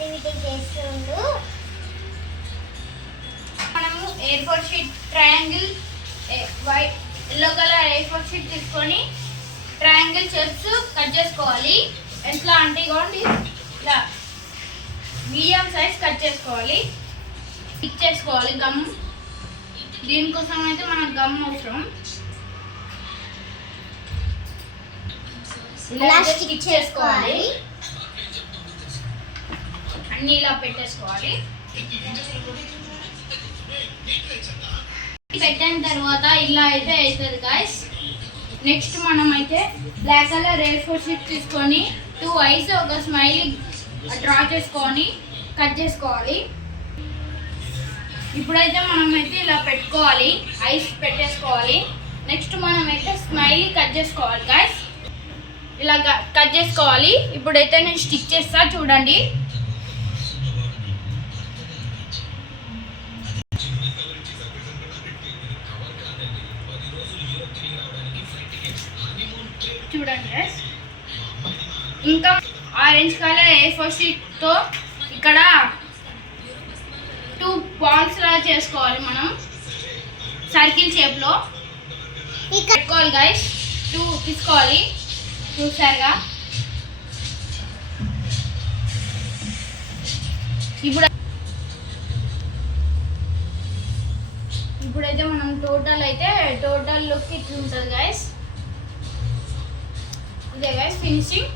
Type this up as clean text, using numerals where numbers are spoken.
Activity చేస్తుండు. మనము A4 sheet triangle white yellow colour A4 sheet తీసుకొని ట్రయాంగిల్ షేప్స్ కట్ చేసుకోవాలి. ఎట్లా అంటే ఇగోండి ఇలా మీడియం సైజ్ కట్ చేసుకోవాలి. స్టిక్ చేసుకోవాలి గమ్. దీనికోసం అయితే మనకు గమ్ అవసరం. ఇలా స్టిక్ చేసుకోవాలి. అన్నీ ఇలా పెట్టేసుకోవాలి. పెట్టిన తర్వాత ఇలా అయితే అవుతుంది గాయస్. నెక్స్ట్ మనం అయితే బ్లాక్ కలర్ A4 షీట్ తీసుకొని 2 ఐస్ ఒక స్మైలీ డ్రా చేసుకొని కట్ చేసుకోవాలి. ఇప్పుడైతే మనం అయితే ఇలా పెట్టుకోవాలి, ఐస్ పెట్టేసుకోవాలి. నెక్స్ట్ మనం అయితే స్మైలీ కట్ చేసుకోవాలి గాయస్. ఇలా కట్ చేసుకోవాలి. ఇప్పుడైతే నేను స్టిక్ చేస్తా చూడండి. చూడండి గైస్. ఇంకా ఆరెంజ్ కలర్ A4 షీట్తో ఇక్కడ 2 బాల్స్ లా చేసుకోవాలి. మనం సర్కిల్ షేప్లో పెట్టుకోవాలి గైస్. 2 తీసుకోవాలి చూసారుగా. ఇప్పుడైతే మనం టోటల్ లుక్ ఇట్లా ఉంటుంది గైస్. ఇదే గైస్ ఫినిషింగ్.